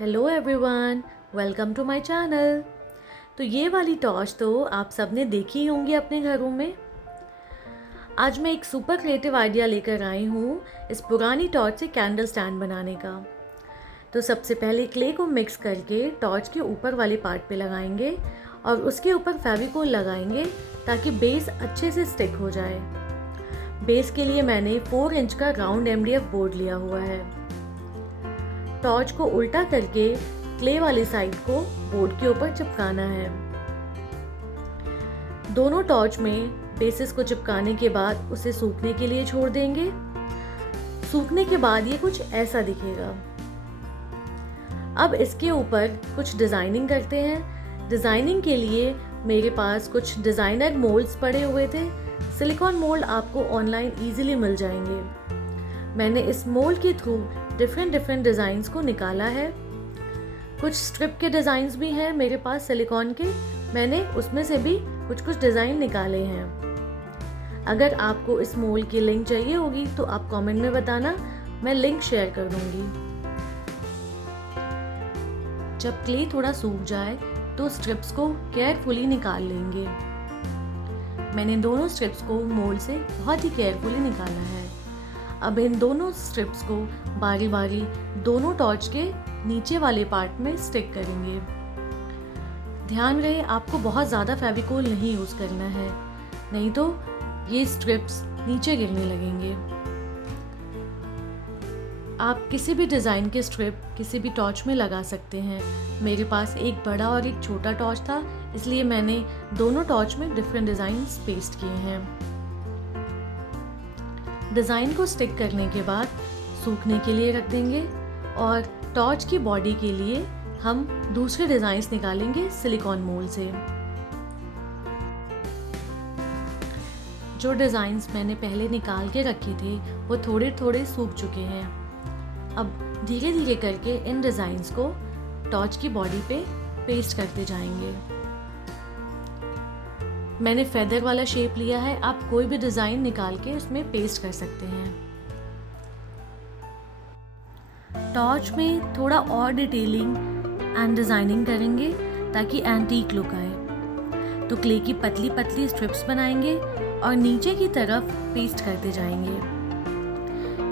Hello everyone, welcome to my channel. तो ये वाली टॉर्च तो आप सबने देखी ही होंगी अपने घरों में। आज मैं एक सुपर क्रिएटिव आइडिया लेकर आई हूँ इस पुरानी टॉर्च से कैंडल स्टैंड बनाने का। तो सबसे पहले क्ले को मिक्स करके टॉर्च के ऊपर वाले पार्ट पे लगाएंगे और उसके ऊपर फेविकोल लगाएंगे ताकि बेस अच्छे से स्टिक हो जाए। बेस के लिए मैंने 4 इंच का राउंड MDF बोर्ड लिया हुआ है। टॉर्च को उल्टा करके क्ले वाली साइड को बोर्ड के ऊपर चिपकाना है। दोनों टॉर्च में बेसिस को चिपकाने के बाद उसे सूखने के लिए छोड़ देंगे। सूखने के बाद ये कुछ ऐसा दिखेगा। अब इसके ऊपर कुछ डिज़ाइनिंग करते हैं। डिज़ाइनिंग के लिए मेरे पास कुछ डिज़ाइनर मोल्ड्स पड़े हुए थे। सिलिकॉन मोल्ड आपको ऑनलाइन इजीली मिल जाएंगे। मैंने इस मोल्ड के थ्रू डिफरेंट डिज़ाइंस को निकाला है। कुछ स्ट्रिप के डिज़ाइंस भी हैं मेरे पास सिलिकॉन के। मैंने उसमें से भी कुछ डिज़ाइन निकाले हैं। अगर आपको इस मोल्ड की लिंक चाहिए होगी तो आप कमेंट में बताना, मैं लिंक शेयर कर दूंगी। जब क्ले थोड़ा सूख जाए तो स्ट्रिप्स को केयरफुली निकाल लेंगे। मैंने दोनों स्ट्रिप्स को मोल्ड से बहुत ही केयरफुली निकाला है। अब इन दोनों स्ट्रिप्स को बारी बारी दोनों टॉर्च के नीचे वाले पार्ट में स्टिक करेंगे। ध्यान रहे आपको बहुत ज़्यादा फेविकोल नहीं यूज़ करना है, नहीं तो ये स्ट्रिप्स नीचे गिरने लगेंगे। आप किसी भी डिज़ाइन के स्ट्रिप किसी भी टॉर्च में लगा सकते हैं। मेरे पास एक बड़ा और एक छोटा टॉर्च था, इसलिए मैंने दोनों टॉर्च में डिफरेंट डिज़ाइन पेस्ट किए हैं। डिज़ाइन को स्टिक करने के बाद सूखने के लिए रख देंगे और टॉर्च की बॉडी के लिए हम दूसरे डिज़ाइंस निकालेंगे सिलिकॉन मोल्ड से। जो डिज़ाइंस मैंने पहले निकाल के रखे थे वो थोड़े थोड़े सूख चुके हैं। अब धीरे धीरे करके इन डिज़ाइंस को टॉर्च की बॉडी पे पेस्ट करते जाएंगे। मैंने फेदर वाला शेप लिया है, आप कोई भी डिज़ाइन निकाल के उसमें पेस्ट कर सकते हैं। टॉर्च में थोड़ा और डिटेलिंग एंड डिज़ाइनिंग करेंगे ताकि एंटीक लुक आए। तो क्ले की पतली पतली स्ट्रिप्स बनाएंगे और नीचे की तरफ पेस्ट करते जाएंगे।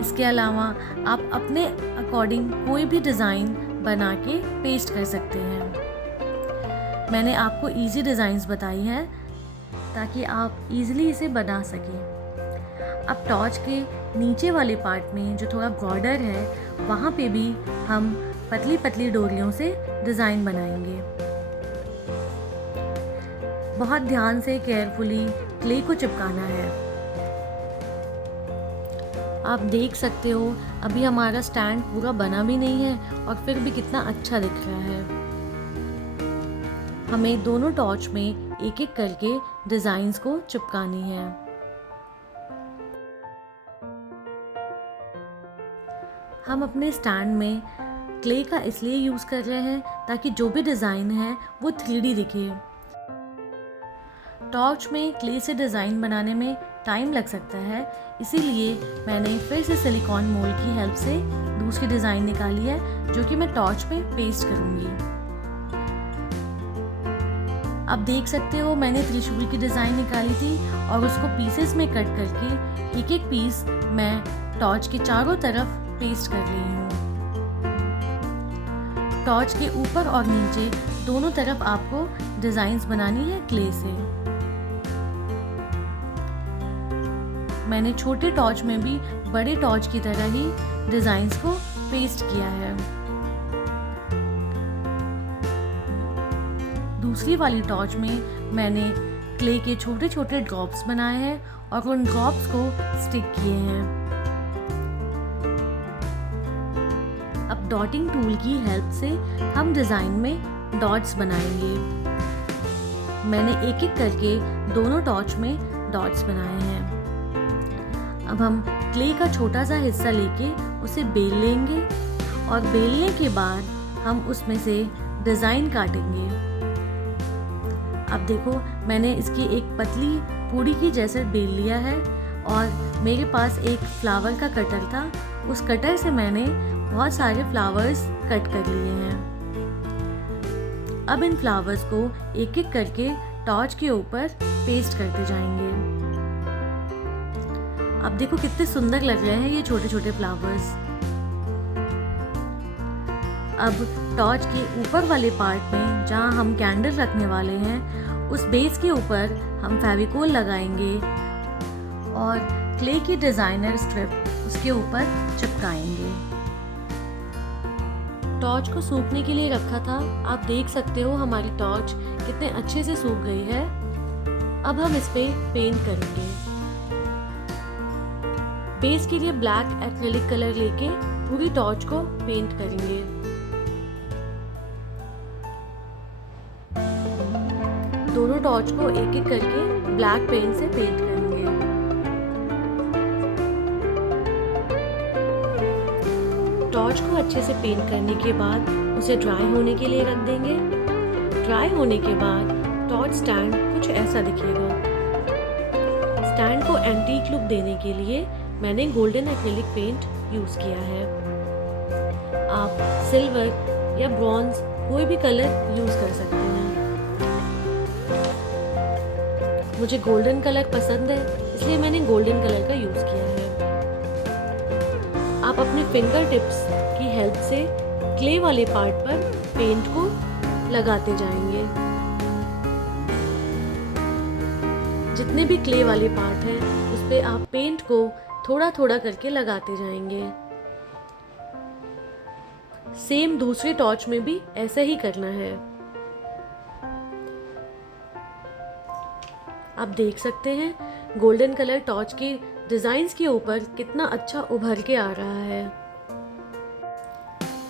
इसके अलावा आप अपने अकॉर्डिंग कोई भी डिज़ाइन बना के पेस्ट कर सकते हैं। मैंने आपको इजी डिज़ाइंस बताई हैं ताकि आप इजीली इसे बना सकें। अब टॉर्च के नीचे वाले पार्ट में जो थोड़ा बॉर्डर है वहाँ पे भी हम पतली पतली डोरियों से डिज़ाइन बनाएंगे। बहुत ध्यान से केयरफुली क्ले को चिपकाना है। आप देख सकते हो अभी हमारा स्टैंड पूरा बना भी नहीं है और फिर भी कितना अच्छा दिख रहा है। हमें दोनों टॉर्च में एक एक करके डिज़ाइंस को चिपकानी है। हम अपने स्टैंड में क्ले का इसलिए यूज़ कर रहे हैं ताकि जो भी डिज़ाइन है वो 3D दिखे। टॉर्च में क्ले से डिज़ाइन बनाने में टाइम लग सकता है, इसीलिए मैंने फिर से सिलिकॉन मोल्ड की हेल्प से दूसरी डिज़ाइन निकाली है जो कि मैं टॉर्च पे पेस्ट करूँगी। अब देख सकते हो मैंने त्रिशूल की डिज़ाइन निकाली थी और उसको पीसेस में कट करके एक एक पीस मैं टॉर्च के चारों तरफ पेस्ट कर रही हूँ। टॉर्च के ऊपर और नीचे दोनों तरफ आपको डिज़ाइंस बनानी है क्ले से। मैंने छोटे टॉर्च में भी बड़े टॉर्च की तरह ही डिज़ाइंस को पेस्ट किया है। दूसरी वाली टॉर्च में मैंने क्ले के छोटे छोटे ड्रॉप्स बनाए हैं और उन ड्रॉप्स को स्टिक किए हैं। अब डॉटिंग टूल की हेल्प से हम डिज़ाइन में डॉट्स बनाएंगे। मैंने एक एक करके दोनों टॉर्च में डॉट्स बनाए हैं। अब हम क्ले का छोटा सा हिस्सा लेके उसे बेल लेंगे और बेलने के बाद हम उसमें से डिज़ाइन काटेंगे। अब देखो मैंने इसकी एक पतली पूड़ी की जैसे बेल लिया है और मेरे पास एक फ्लावर का कटर था। उस कटर से मैंने बहुत सारे फ्लावर्स कट कर लिए हैं। अब इन फ्लावर्स को एक एक करके टॉर्च के ऊपर पेस्ट करते जाएंगे। अब देखो कितने सुंदर लग रहे हैं ये छोटे छोटे फ्लावर्स। अब टॉर्च के ऊपर वाले पार्ट में जहाँ हम कैंडल रखने वाले हैं, उस बेस के ऊपर हम फेविकोल लगाएंगे और क्ले की डिजाइनर स्ट्रिप उसके ऊपर चिपकाएंगे। टॉर्च को सूखने के लिए रखा था। आप देख सकते हो हमारी टॉर्च कितने अच्छे से सूख गई है। अब हम इस पे पेंट करेंगे। बेस के लिए ब्लैक एक्रिलिक कलर लेके पूरी टॉर्च को पेंट करेंगे। दोनों टॉर्च को एक एक करके ब्लैक पेंट से पेंट करेंगे। टॉर्च को अच्छे से पेंट करने के बाद उसे ड्राई होने के लिए रख देंगे। ड्राई होने के बाद टॉर्च स्टैंड कुछ ऐसा दिखेगा। स्टैंड को एंटीक लुक देने के लिए मैंने गोल्डन एक्रिलिक पेंट यूज किया है। आप सिल्वर या ब्रॉन्ज कोई भी कलर यूज कर सकते हैं। मुझे गोल्डन कलर पसंद है, इसलिए मैंने गोल्डन कलर का यूज किया है। आप अपने फिंगर टिप्स की हेल्प से क्ले वाले पार्ट पर पेंट को लगाते जाएंगे। जितने भी क्ले वाले पार्ट हैं उस पे आप पेंट को थोड़ा थोड़ा करके लगाते जाएंगे। सेम दूसरे टॉर्च में भी ऐसा ही करना है। आप देख सकते हैं गोल्डन कलर टॉर्च के डिजाइन्स के ऊपर कितना अच्छा उभर के आ रहा है।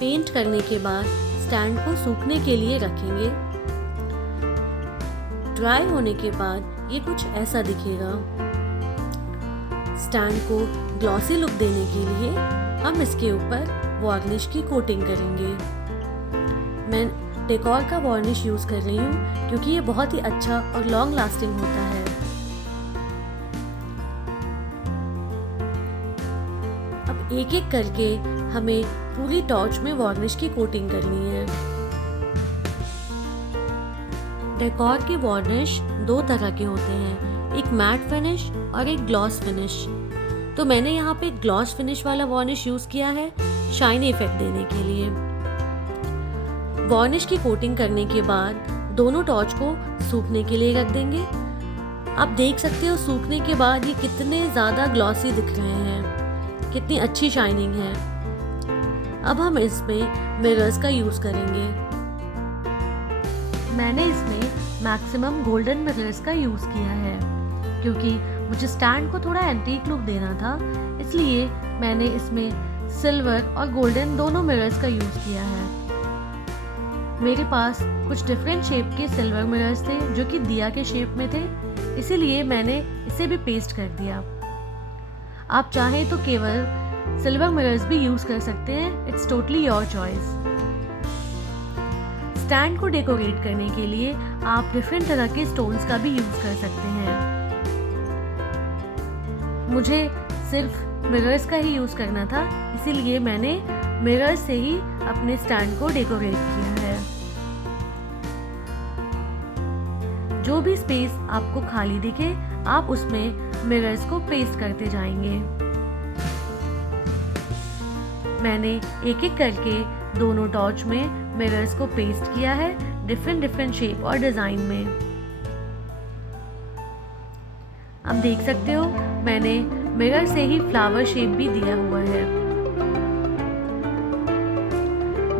पेंट करने के बाद स्टैंड को सूखने के लिए रखेंगे। ड्राई होने के बाद ये कुछ ऐसा दिखेगा। स्टैंड को ग्लॉसी लुक देने के लिए हम इसके ऊपर वार्निश की कोटिंग करेंगे। मैं डेकोर का वार्निश यूज कर रही हूँ क्योंकि ये बहुत ही अच्छा और लॉन्ग लास्टिंग होता है। अब एक एक करके हमें पूरी टॉर्च में वार्निश की कोटिंग करनी है। डेकोर के वार्निश दो तरह के होते हैं, एक मैट फिनिश और एक ग्लॉस फिनिश। तो मैंने यहाँ पे ग्लॉस फिनिश वाला वार्निश यूज किया है शाइन इफेक्ट देने के लिए। वार्निश की कोटिंग करने के बाद दोनों टॉर्च को सूखने के लिए रख देंगे। आप देख सकते हो सूखने के बाद ये कितने ज़्यादा ग्लॉसी दिख रहे हैं, कितनी अच्छी शाइनिंग है। अब हम इसमें मिरर्स का यूज़ करेंगे। मैंने इसमें मैक्सिमम गोल्डन मिरर्स का यूज़ किया है क्योंकि मुझे स्टैंड को थोड़ा एंटीक लुक देना था, इसलिए मैंने इसमें सिल्वर और गोल्डन दोनों मिरर्स का यूज़ किया है। मेरे पास कुछ डिफरेंट शेप के सिल्वर मिरर्स थे जो कि दिया के शेप में थे, इसीलिए मैंने इसे भी पेस्ट कर दिया। आप चाहें तो केवल सिल्वर मिरर्स भी यूज कर सकते हैं, it's totally your choice. Stand को डेकोरेट करने के लिए आप डिफरेंट तरह के स्टोन्स का भी यूज कर सकते हैं। मुझे सिर्फ मिरर्स का ही यूज करना था, इसीलिए मैंने मिरर्स से ही अपने स्टैंड को डेकोरेट किया है। जो भी स्पेस आपको खाली दिखे आप उसमें मिरर्स को पेस्ट करते जाएंगे। मैंने एक एक करके दोनों टॉर्च में मिरर्स को पेस्ट किया है डिफरेंट शेप और डिजाइन में। आप देख सकते हो मैंने मिरर से ही फ्लावर शेप भी दिया हुआ है।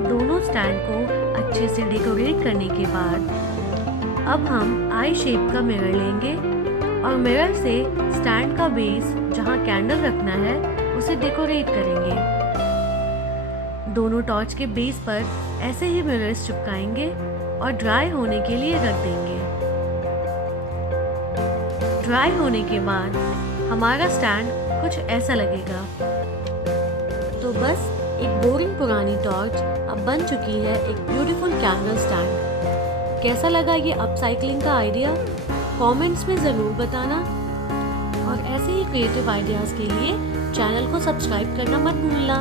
दोनों स्टैंड को अच्छे से डेकोरेट करने के बाद अब हम आई शेप का मिरर लेंगे और मिरर से स्टैंड का बेस जहां कैंडल रखना है उसे डेकोरेट करेंगे। दोनों टॉर्च के बेस पर ऐसे ही मिरर्स चिपकाएंगे और ड्राई होने के लिए रख देंगे। ड्राई होने के बाद हमारा स्टैंड कुछ ऐसा लगेगा। तो बस एक बोरिंग पुरानी टॉर्च अब बन चुकी है एक ब्यूटीफुल कैंडल स्टैंड। कैसा लगा ये अपसाइक्लिंग का आइडिया? कमेंट्स में ज़रूर बताना और ऐसे ही क्रिएटिव आइडियाज़ के लिए चैनल को सब्सक्राइब करना मत भूलना।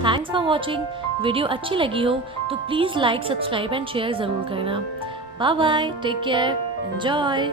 Thanks for watching. वीडियो अच्छी लगी हो तो please like, subscribe and share ज़रूर करना। Bye bye, take care, enjoy.